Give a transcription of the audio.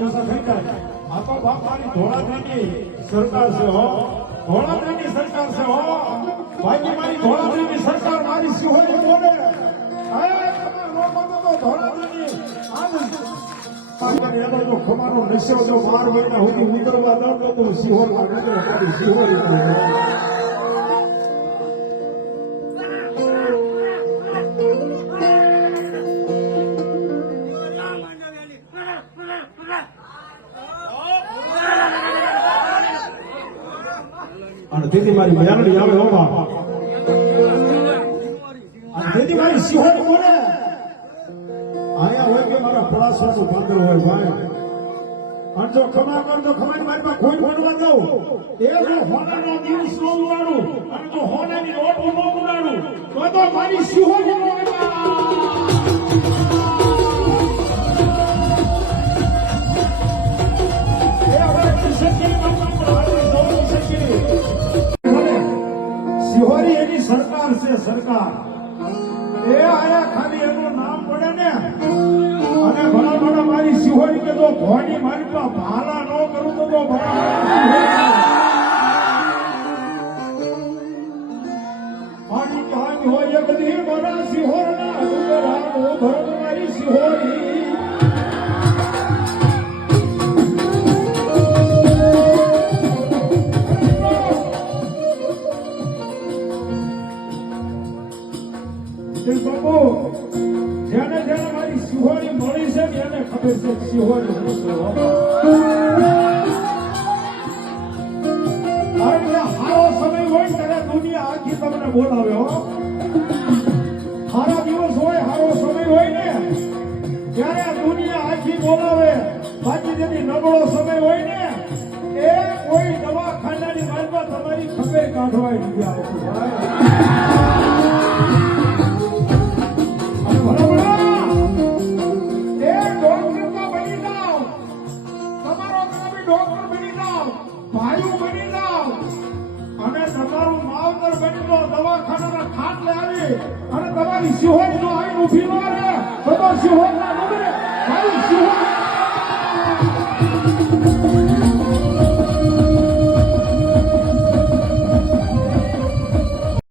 પૈસા થઈ જાય આ તો બાપ મારી ધોળાની સરકાર છે હો ધોળાની સરકાર છે હો બાકી મારી ધોળાની સરકાર મારી સિંહોની બોલે ખમારો નશો જો માર મહિના સુધી ઉતરવા દો તો સિંહોર સિંહોર અને તેથી મારી મયાનડી આવે હો બા અને તેથી મારી સિંહોર બોલે આયા હોય કે મારા પડાસવાનું પાંદર હોય ભાઈ અને જો ખમા કરજો ખમાની મારી પાસે કોઈ બનવા દઉં એ જો હોનાનો દિવસ નો ઉડાડું અને જો હોનાની રોટ નો ઉડાડું તો મારી સિંહોની સિંહોરી એની સરકાર છે સરકાર એ આયા ખાલી એનું નામ પડે ને અને ભલા ભલા મારી સિંહોરી કે તો ભોની મારી પર ભાલા ન કરું તો પાણી કહાની હોય એક દી મારા સિંહોરના ડુંગરાનો ભરત મારી સિંહોરી બાપુ જેને જેને મારી સિંહોરી મળી છે એને ખબર છે સિંહોરી હું છું હારો સમય હોય ત્યારે દુનિયા આખી તમને બોલાવે હો હારા દિવસ હોય હારો સમય હોય ને ત્યારે દુનિયા આખી બોલાવે બાકી જેની નબળો સમય હોય ને એ કોઈ દવાખાનાની બાજુમાં તમારી ખબર કાઢવાય નહીં આવતું દવાખાના ખાટ લે આવી અને તમારી સિંહોરી નો આવીને ઉભી ન રહે તો સિંહોર ના નંબરે મારી સિંહોરી